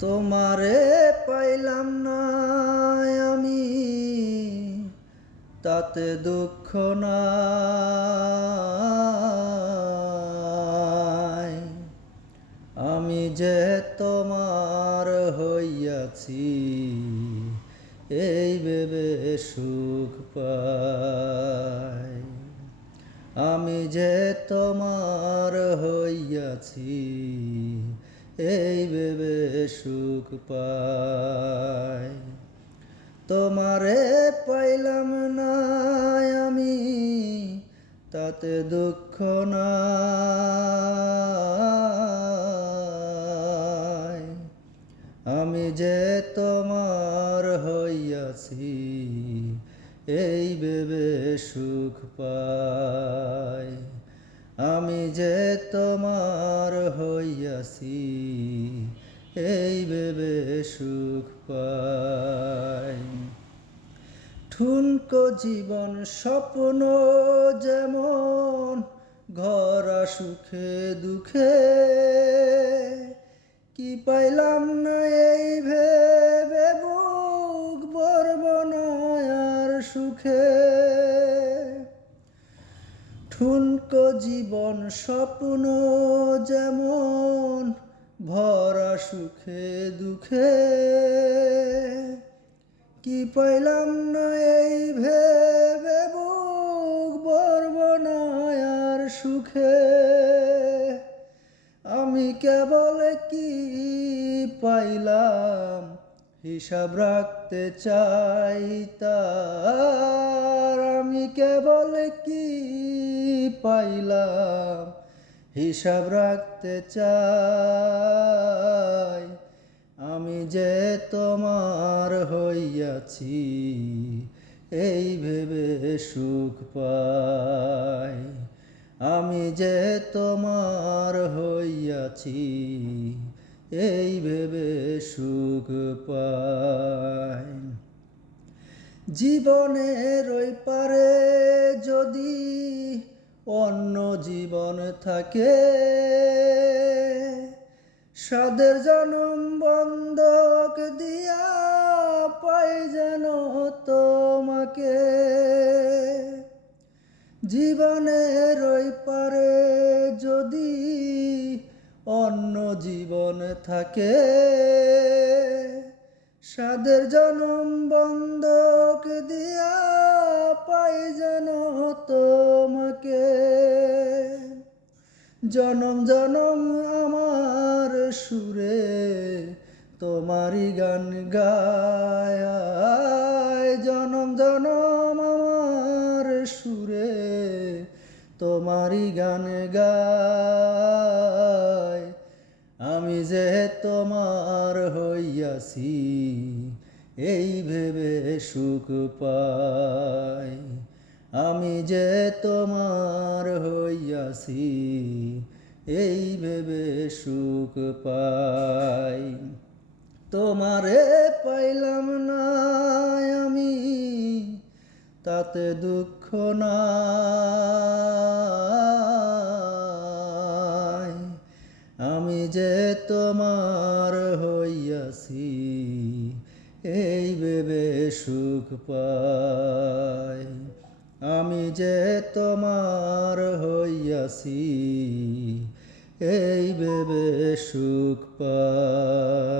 তোমারে পাইলাম না আমি, তাতে দুঃখ নাই। আমি যে তোমার হইয়াছি, এই ভেবে সুখ পাই। আমি যে তোমার হইয়াছি, এই ভেবে সুখ পাই। তোমারে পাইলাম না আমি, তাতে দুঃখ নাই। আমি যে তোমার হইয়াছি, এই ভেবে সুখ পাই। আমি যে তোমার হইয়াছি, এই ভেবে সুখ পাই। ঠুনকো জীবন স্বপ্ন যেমন, ঘরা সুখে দুঃখে, কি পাইলাম না এই ভেবে বুক ভরব না আর সুখে। ঠুনকো জীবন স্বপ্ন যেমন, ভরা সুখে দুঃখে, কি পাইলাম না এই ভেবে বুক ভরব না আর সুখে। আমি কেবল কি পাইলাম, হিসাব রাখতে চাই তার। আমি কেবল কি পাইলাম, হিসাব রাখতে চাই। আমি যে তোমার হইয়াছি, এই ভেবে সুখ পাই। আমি যে তোমার হইয়াছি, এই ভেবে সুখ পাই। জীবনের ওই পারে যদি অন্য জীবন থাকে, সাদের জনম বন্ধক দিয়া পাই যেন তোমাকে। জীবনের ওই পারে যদি অন্য জীবন থাকে, সাদের জনম বন্ধক দিয়া পাই যেন তোমাকে। জনম জনম আমার সুরে তোমারই গান গায়, জনম জনম আমার সুরে তোমারই গান গায়। আমি যে তোমার হইয়াছি, এই ভেবে সুখ পাই। আমি যে তোমার হইয়াছি, এই ভেবে সুখ পাই। তোমারে পাইলাম না আমি, তাতে দুঃখ নাই। আমি যে তোমার হইয়াছি, এই ভেবে সুখ পাই। আমি যে তোমার হইয়াছি, এই ভেবে সুখ পাই।